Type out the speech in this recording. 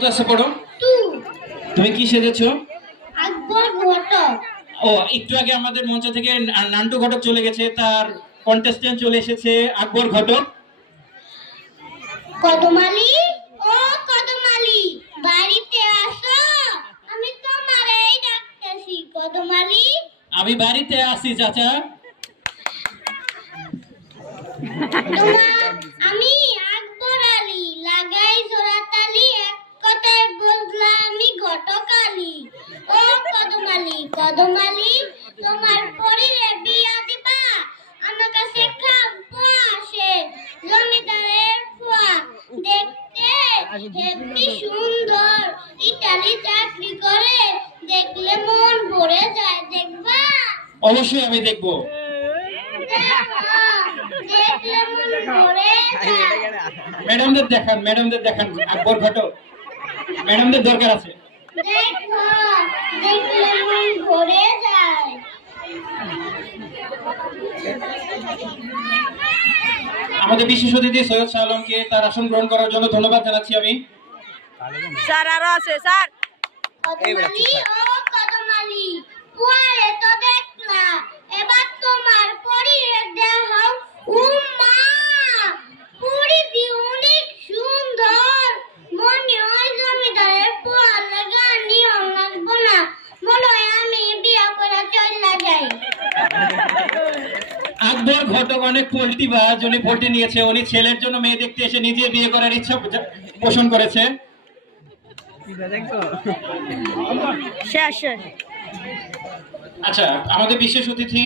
ক্লাসে পড়ো? টু। তুমি কি সেজেছো? আকবর ঘটক। ও, একটু আগে আমাদের মঞ্চ থেকে নান্টু ঘটক চলে গেছে, তার কন্টেস্টেন্ট চলে এসেছে আকবর ঘটক। কদমালি, ও কদমালি, বাড়িতে আসো, আমি তোমারই ডাকতেছি। কদমালি, আমি বাড়িতে আছি চাচা। তোমার আমি আকবর আলী, লাগাই জোড়াতালি, এক কথায় বললাম আমি ঘটক আলী। ও কদমালি, কদমালি, তোমার পরিরে বিয়া দিবা? আমার কাছে খাবো আসে, জমিদারের ফুয়া, দেখতে হেব্বি সুন্দর, ইটালি চাকরি করে, দেখলে মন ভরে যায়, দেখবা? অবশ্যই আমি দেখবো। দেখলে মন ভরে যায়। ম্যাডামদের দেখান, ম্যাডামদের দেখান আকবর ঘটক, ম্যাডামদের দরকার আছে। দেখো, দেখলে মন ভরে যায়। আমাদের বিশেষ অতিথি সৈয়দ শাহ আলমকে তার আসন গ্রহণ করার জন্য ধন্যবাদ জানাচ্ছি আমি। স্যার আরো আছে স্যার। কদমালি, ও কদমালি, পুয়ারে তো দেখলা, এবার তোমার পরিরে দেখাও। উম্মা, পুরি দি অনেক সুন্দর, মনে হয় জমিদারের পোয়ার লাগা নিয়ম লাগবো না, মনে হয় আমি বিয়া করে চলে যাই। আকবর ঘটক অনেক পোল্টিবাজ, উনি পোল্ট্রি নিয়েছে, উনি ছেলের জন্য মেয়ে দেখতে এসে নিজে বিয়ে করার ইচ্ছা পোষণ করেছে। শেষ শেষ। আচ্ছা, আমাদের বিশেষ অতিথি